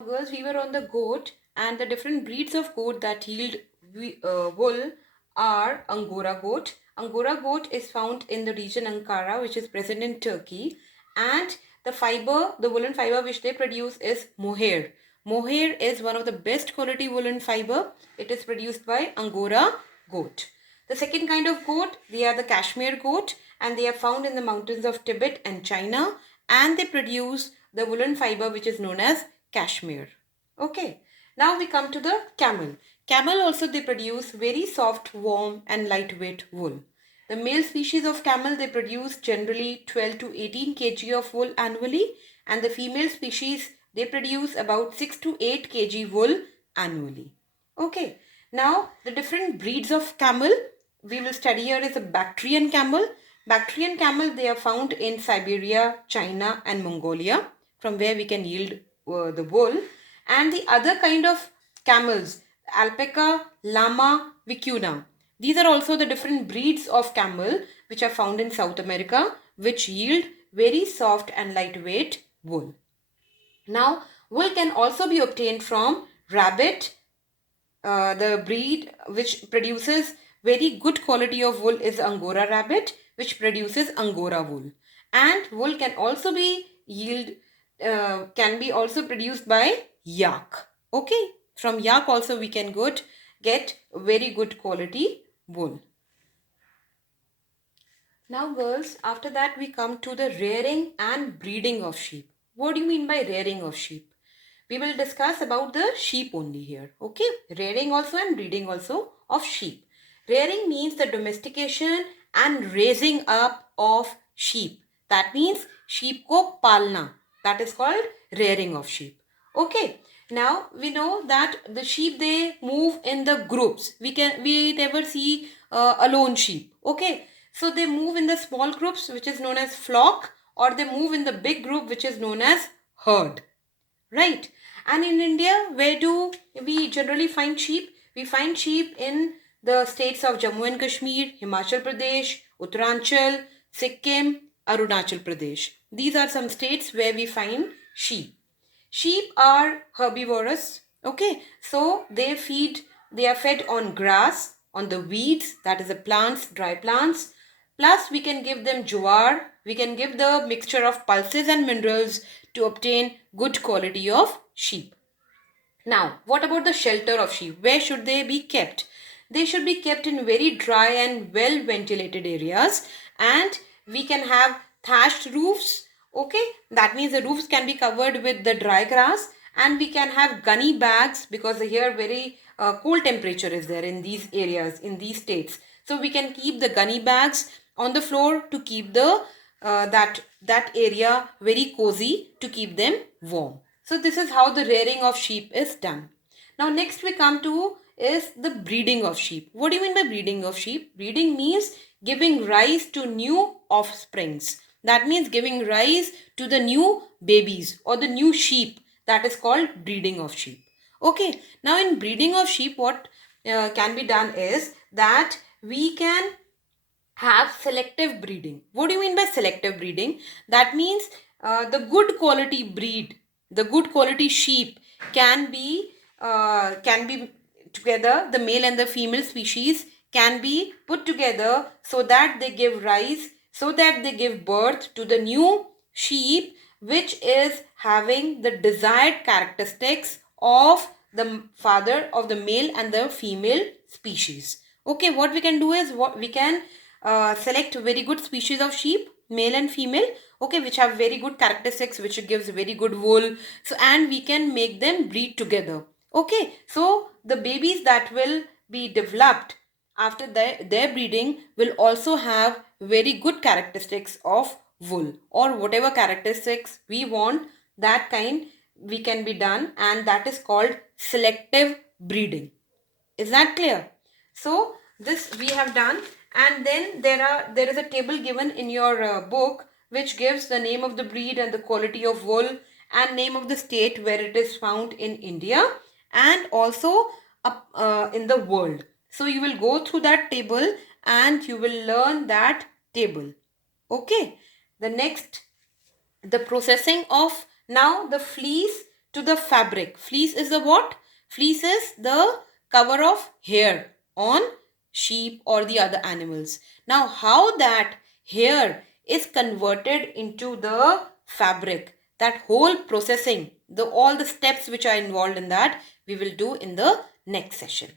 Girls, we were on the goat, and the different breeds of goat that yield wool are Angora goat. Angora goat is found in the region Ankara, which is present in Turkey, and the woolen fiber which they produce is mohair. Mohair is one of the best quality woolen fiber. It is produced by Angora goat. The second kind of goat, they are the Kashmir goat, and they are found in the mountains of Tibet and China, and they produce the woolen fiber which is known as cashmere. Okay, now we come to the camel. Camel also they produce very soft, warm and lightweight wool. The male species of camel they produce generally 12 to 18 kg of wool annually, and the female species they produce about 6 to 8 kg wool annually. Okay, now the different breeds of camel we will study here is a Bactrian camel. Bactrian camel they are found in Siberia, China and Mongolia, from where we can yield the wool. And the other kind of camels, alpaca, llama, vicuna. These are also the different breeds of camel which are found in South America, which yield very soft and lightweight wool. Now, wool can also be obtained from rabbit. The breed which produces very good quality of wool is Angora rabbit, which produces Angora wool. And wool can also be can be also produced by yak. Okay, from yak also we can get very good quality wool. Now girls, after that we come to the rearing and breeding of sheep. What do you mean by rearing of sheep? We will discuss about the sheep only here. Okay, rearing also and breeding also of sheep. Rearing means the domestication and raising up of sheep. That means sheep ko palna. That is called rearing of sheep. Okay, now we know that the sheep they move in the groups. We never see a lone sheep. Okay, so they move in the small groups which is known as flock, or they move in the big group which is known as herd. Right. And in India, where do we generally find sheep? We find sheep in the states of Jammu and Kashmir, Himachal Pradesh, Uttaranchal, Sikkim, Arunachal Pradesh. These are some states where we find sheep. Sheep are herbivorous. Okay. So they are fed on grass, on the weeds, that is the plants, dry plants. Plus, we can give them jowar. We can give the mixture of pulses and minerals to obtain good quality of sheep. Now, what about the shelter of sheep? Where should they be kept? They should be kept in very dry and well ventilated areas, and we can have thatched roofs. Okay, that means the roofs can be covered with the dry grass, and we can have gunny bags because here very cold temperature is there in these areas, in these states. So we can keep the gunny bags on the floor to keep the that area very cozy, to keep them warm. So this is how the rearing of sheep is done. Now next we come to is the breeding of sheep. What do you mean by breeding of sheep? Breeding means giving rise to new offsprings. That means giving rise to the new babies or the new sheep. That is called breeding of sheep. Okay. Now in breeding of sheep, what can be done is that we can have selective breeding. What do you mean by selective breeding? That means the good quality breed, the good quality sheep can be together. The male and the female species can be put together so that they give birth to the new sheep, which is having the desired characteristics of the father of the male and the female species. Okay, what we can do is what we can select very good species of sheep, male and female, okay, which have very good characteristics, which gives very good wool. So and we can make them breed together. Okay, so the babies that will be developed after their breeding will also have very good characteristics of wool, or whatever characteristics we want, that kind we can be done, and that is called selective breeding. Is that clear? So this we have done, and then there is a table given in your book which gives the name of the breed and the quality of wool and name of the state where it is found in India and also in the world. So you will go through that table and you will learn that table. Okay. The next, the processing of, now the fleece to the fabric. Fleece is the what? Fleece is the cover of hair on sheep or the other animals. Now, how that hair is converted into the fabric, that whole processing, all the steps which are involved in that, we will do in the next session.